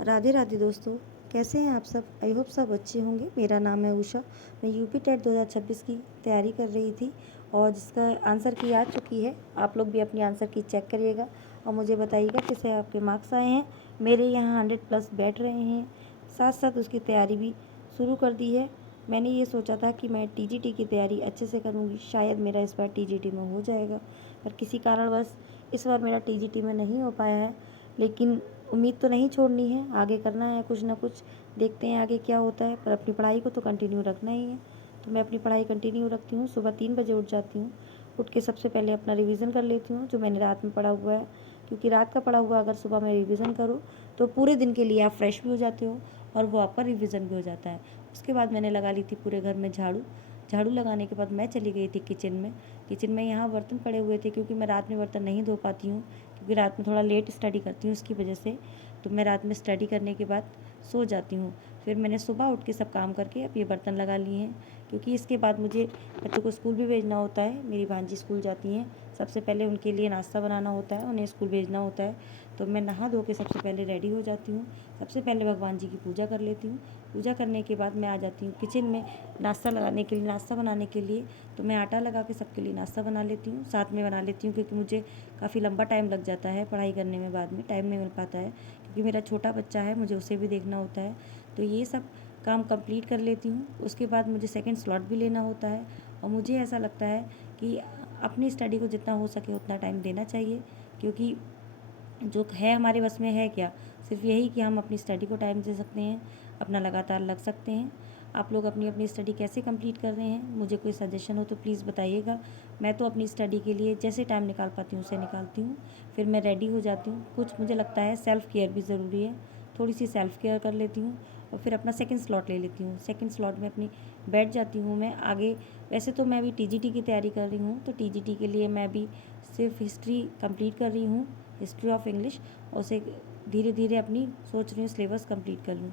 राधे राधे दोस्तों, कैसे हैं आप सब। आई होप सब अच्छे होंगे। मेरा नाम है उषा। मैं यूपी टेट 2026 की तैयारी कर रही थी और जिसका आंसर की आ चुकी है। आप लोग भी अपनी आंसर की चेक करिएगा और मुझे बताइएगा कैसे आपके मार्क्स आए हैं। मेरे यहाँ 100+ बैठ रहे हैं, साथ साथ उसकी तैयारी भी शुरू कर दी है। मैंने ये सोचा था कि मैं टीजीटी की तैयारी अच्छे से करूँगी, शायद मेरा इस बार टीजीटी में हो जाएगा, पर किसी कारणवश इस बार मेरा टीजीटी में नहीं हो पाया है। लेकिन उम्मीद तो नहीं छोड़नी है, आगे करना है कुछ ना कुछ। देखते हैं आगे क्या होता है, पर अपनी पढ़ाई को तो कंटिन्यू रखना ही है। तो मैं अपनी पढ़ाई कंटिन्यू रखती हूँ। सुबह 3 बजे उठ जाती हूँ। उठ के सबसे पहले अपना रिवीजन कर लेती हूँ जो मैंने रात में पढ़ा हुआ है, क्योंकि रात का पढ़ा हुआ अगर सुबह मैं रिवीजन करूँ तो पूरे दिन के लिए आप फ्रेश भी हो जाते हो और वो आपका रिवीजन भी हो जाता है। उसके बाद मैंने लगा ली थी पूरे घर में झाड़ू। झाड़ू लगाने के बाद मैं चली गई थी किचन में। किचन में यहाँ बर्तन पड़े हुए थे, क्योंकि मैं रात में बर्तन नहीं धो पाती हूँ, क्योंकि रात में थोड़ा लेट स्टडी करती हूँ उसकी वजह से। तो मैं रात में स्टडी करने के बाद सो जाती हूँ। फिर मैंने सुबह उठ के सब काम करके अब ये बर्तन लगा लिए हैं, क्योंकि इसके बाद मुझे बच्चों को स्कूल भी भेजना होता है। मेरी भांजी स्कूल जाती हैं, सबसे पहले उनके लिए नाश्ता बनाना होता है, उन्हें स्कूल भेजना होता है। तो मैं नहा धो के सबसे पहले रेडी हो जाती हूँ। सबसे पहले भगवान जी की पूजा कर लेती हूँ। पूजा करने के बाद मैं आ जाती हूँ किचन में नाश्ता लगाने के लिए, नाश्ता बनाने के लिए। तो मैं आटा लगा के सबके लिए नाश्ता बना लेती हूँ, साथ में बना लेती हूँ, क्योंकि मुझे काफ़ी लंबा टाइम लग जाता है पढ़ाई करने में, बाद में टाइम नहीं मिल पाता है, क्योंकि मेरा छोटा बच्चा है, मुझे उसे भी देखना होता है। तो ये सब काम कंप्लीट कर लेती हूँ। उसके बाद मुझे सेकंड स्लॉट भी लेना होता है और मुझे ऐसा लगता है कि अपनी स्टडी को जितना हो सके उतना टाइम देना चाहिए, क्योंकि जो है हमारे बस में है क्या, सिर्फ यही कि हम अपनी स्टडी को टाइम दे सकते हैं, अपना लगातार लग सकते हैं। आप लोग अपनी अपनी स्टडी कैसे कंप्लीट कर रहे हैं, मुझे कोई सजेशन हो तो प्लीज़ बताइएगा। मैं तो अपनी स्टडी के लिए जैसे टाइम निकाल पाती हूँ उसे निकालती हूँ। फिर मैं रेडी हो जाती हूँ। कुछ मुझे लगता है सेल्फ़ केयर भी ज़रूरी है, थोड़ी सी सेल्फ़ केयर कर लेती हूँ और फिर अपना सेकंड स्लॉट ले लेती हूँ। सेकंड स्लॉट में अपनी बैठ जाती हूँ मैं आगे। वैसे तो मैं अभी टीजीटी की तैयारी कर रही हूँ, तो टीजीटी के लिए मैं अभी सिर्फ हिस्ट्री कंप्लीट कर रही हूँ, हिस्ट्री ऑफ इंग्लिश, और उसे धीरे धीरे अपनी सोच रही हूँ सिलेबस कंप्लीट कर लूँ।